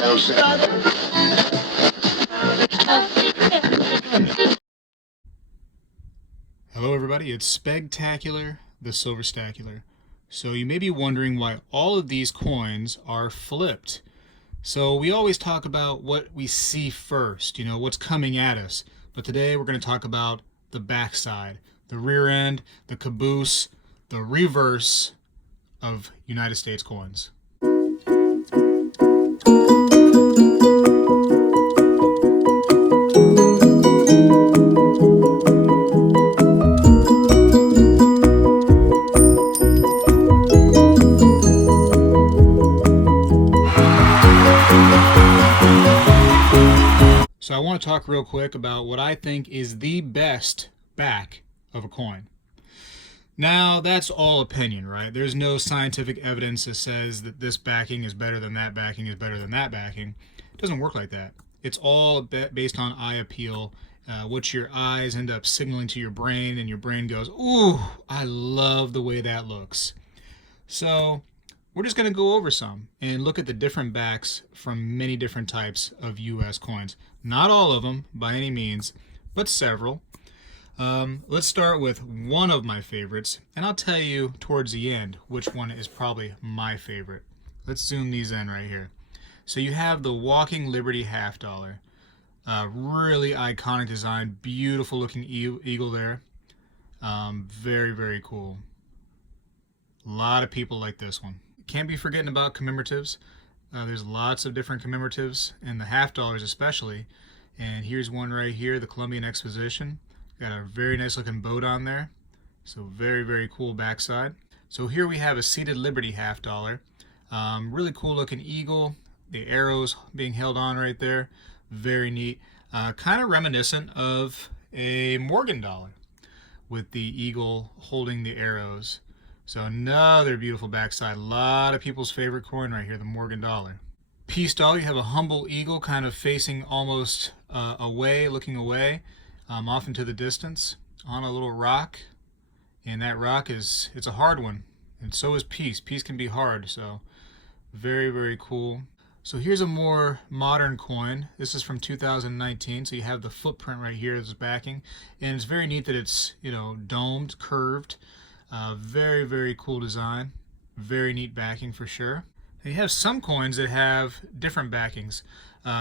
Hello everybody, it's Spegtacular, the Silverstacular. So you may be wondering why all of these coins are flipped. So we always talk about what we see first, what's coming at us. But today we're going to talk about the backside, the rear end, the caboose, the reverse of United States coins. So I want to talk real quick about what I think is the best back of a coin. Now, that's all opinion, right? There's no scientific evidence that says that this backing is better than that backing is better than that backing. It doesn't work like that. It's all based on eye appeal, what your eyes end up signaling to your brain, and your brain goes, ooh, I love the way that looks. So we're just going to go over some and look at the different backs from many different types of U.S. coins. Not all of them by any means, but several. Let's start with one of my favorites, and I'll tell you towards the end which one is probably my favorite. Let's zoom these in right here. So you have the Walking Liberty half dollar. Really iconic design, beautiful looking eagle there. Very, very cool. A lot of people like this one. Can't be forgetting about commemoratives. There's lots of different commemoratives, and the half dollars especially. And here's one right here, the Columbian Exposition. Got a very nice looking boat on there. So very, very cool backside. So here we have a Seated Liberty half dollar. Really cool looking eagle. The arrows being held on right there. Very neat. Kind of reminiscent of a Morgan dollar with the eagle holding the arrows. So another beautiful backside. A lot of people's favorite coin right here, the Morgan dollar. Peace dollar, you have a humble eagle kind of facing almost away, looking away, off into the distance on a little rock. And that rock it's a hard one. And so is peace. Peace can be hard, so very, very cool. So here's a more modern coin. This is from 2019. So you have the footprint right here as backing. And it's very neat that it's, domed, curved. Very, very cool design. Very neat backing for sure. You have some coins that have different backings.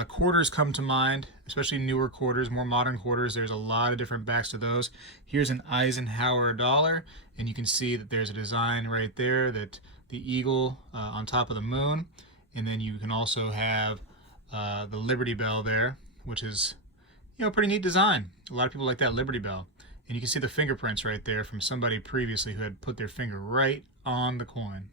Quarters come to mind, especially newer quarters, more modern quarters. There's a lot of different backs to those. Here's an Eisenhower dollar, and you can see that there's a design right there that the eagle on top of the moon. And then you can also have the Liberty Bell there, which is, pretty neat design. A lot of people like that Liberty Bell. And you can see the fingerprints right there from somebody previously who had put their finger right on the coin.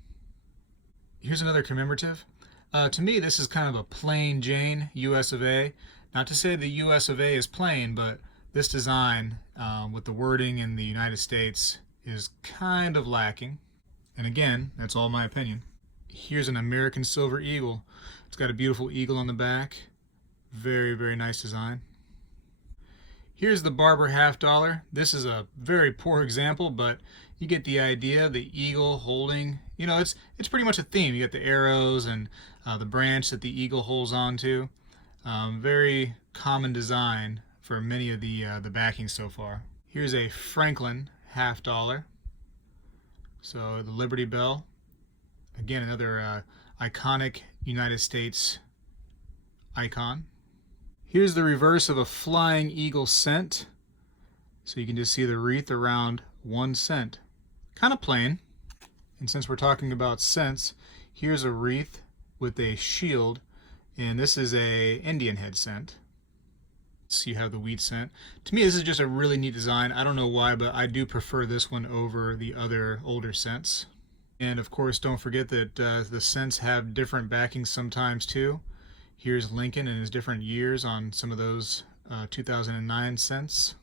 Here's another commemorative. To me, this is kind of a plain Jane US of A. Not to say the US of A is plain, but this design with the wording in the United States is kind of lacking. And again, that's all my opinion. Here's an American Silver Eagle. It's got a beautiful eagle on the back. Very, very nice design. Here's the Barber half dollar. This is a very poor example, but you get the idea. The eagle holding, it's pretty much a theme. You got the arrows and the branch that the eagle holds onto. Very common design for many of the backings so far. Here's a Franklin half dollar. So the Liberty Bell. Again, another iconic United States icon. Here's the reverse of a Flying Eagle cent. So you can just see the wreath around 1 cent. Kind of plain. And since we're talking about cents, here's a wreath with a shield. And this is a Indian head cent. So you have the wheat cent. To me, this is just a really neat design. I don't know why, but I do prefer this one over the other older cents. And of course, don't forget that the cents have different backings sometimes too. Here's Lincoln and his different years on some of those 2009 cents.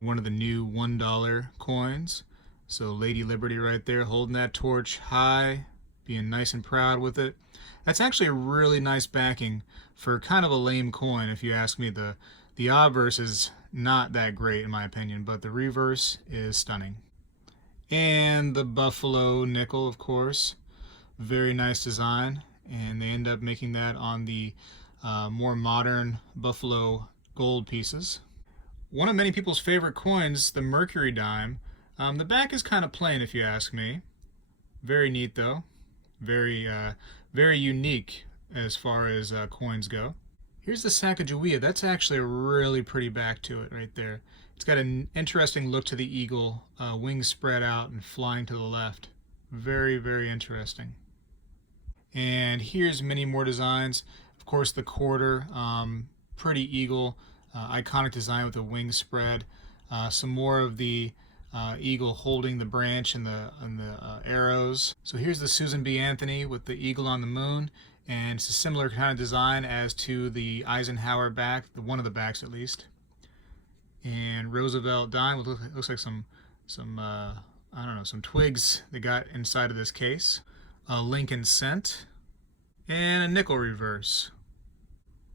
One of the new $1 coins. So Lady Liberty right there holding that torch high, being nice and proud with it. That's actually a really nice backing for kind of a lame coin, if you ask me. The obverse is not that great in my opinion, but the reverse is stunning. And the Buffalo nickel, of course. Very nice design. and they end up making that on the more modern buffalo gold pieces. One of many people's favorite coins, the Mercury dime. The back is kind of plain if you ask me. Very neat though. Very unique as far as coins go. Here's the Sacagawea. That's actually a really pretty back to it right there. It's got an interesting look to the eagle, wings spread out and flying to the left. Very, very interesting. And here's many more designs. Of course, the quarter, pretty eagle, iconic design with the wings spread. Some more of the eagle holding the branch and the arrows. So here's the Susan B. Anthony with the eagle on the moon, and it's a similar kind of design as to the Eisenhower back, one of the backs at least. And Roosevelt dime, looks like some I don't know, some twigs they got inside of this case. A Lincoln cent, and a nickel reverse.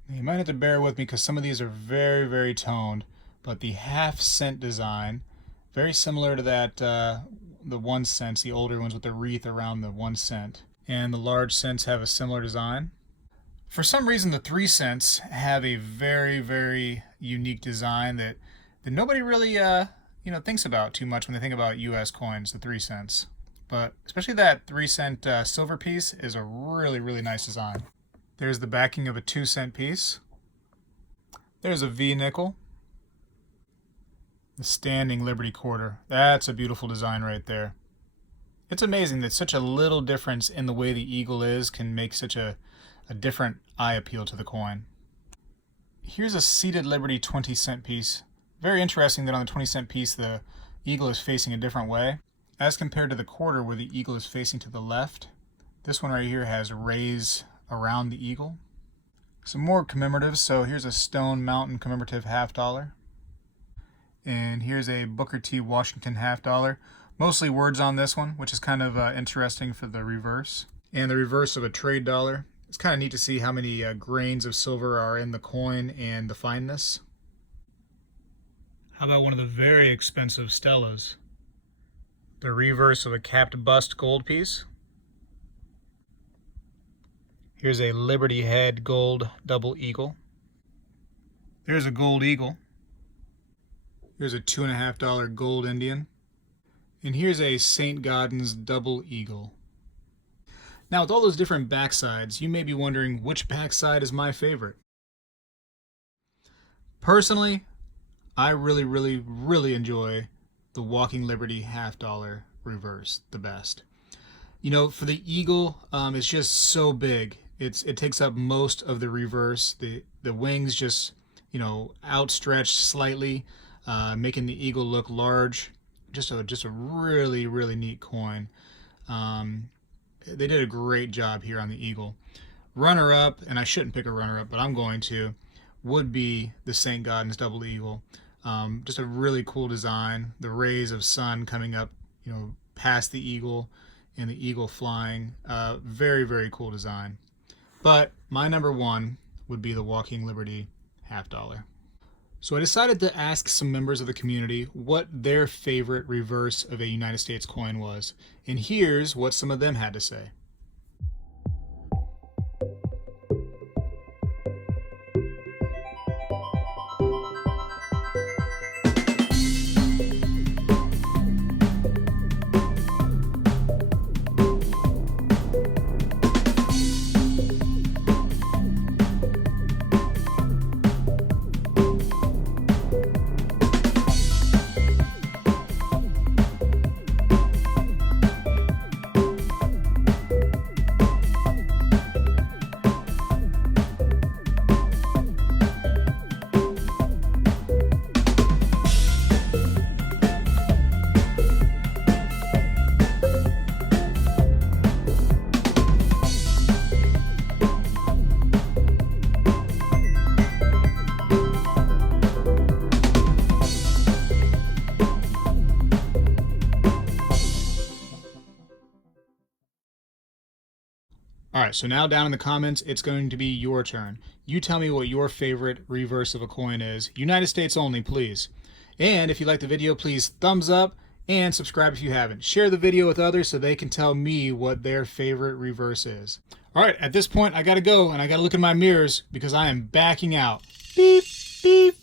You might have to bear with me because some of these are very, very toned, but the half cent design, very similar to that, the 1 cents, the older ones with the wreath around the 1 cent. And the large cents have a similar design. For some reason, the 3 cents have a very, very unique design that nobody really thinks about too much when they think about U.S. coins, the 3 cents. But especially that 3 cent silver piece is a really, really nice design. There's the backing of a 2 cent piece. There's a V nickel. The standing Liberty quarter. That's a beautiful design right there. It's amazing that such a little difference in the way the eagle is can make such a different eye appeal to the coin. Here's a seated Liberty 20 cent piece. Very interesting that on the 20 cent piece the eagle is facing a different way as compared to the quarter where the eagle is facing to the left. This one right here has rays around the eagle. Some more commemoratives. So here's a Stone Mountain commemorative $50. And here's a Booker T. Washington $50. Mostly words on this one, which is kind of interesting for the reverse. And the reverse of a trade dollar. It's kind of neat to see how many grains of silver are in the coin and the fineness. How about one of the very expensive Stellas? The reverse of a capped bust gold piece. Here's a Liberty Head gold double eagle. There's a gold eagle. Here's a $2.50 gold Indian. And here's a St. Gaudens double eagle. Now with all those different backsides, you may be wondering which backside is my favorite. Personally, I really, really, really enjoy the Walking Liberty $50 reverse the best. You know, for the eagle, it's just so big. It takes up most of the reverse. The wings just, outstretched slightly, making the eagle look large. Just a really, really neat coin. They did a great job here on the eagle. Runner-up, and I shouldn't pick a runner-up, but I'm going to, would be the St. Gaudens double eagle. Just a really cool design. The rays of sun coming up, past the eagle, and the eagle flying. Very, very cool design. But my number one would be the Walking Liberty $50. So I decided to ask some members of the community what their favorite reverse of a United States coin was. And here's what some of them had to say. Alright, so now down in the comments, it's going to be your turn. You tell me what your favorite reverse of a coin is. United States only, please. And if you like the video, please thumbs up and subscribe if you haven't. Share the video with others so they can tell me what their favorite reverse is. All right, at this point, I got to go and I got to look in my mirrors because I am backing out. Beep, beep.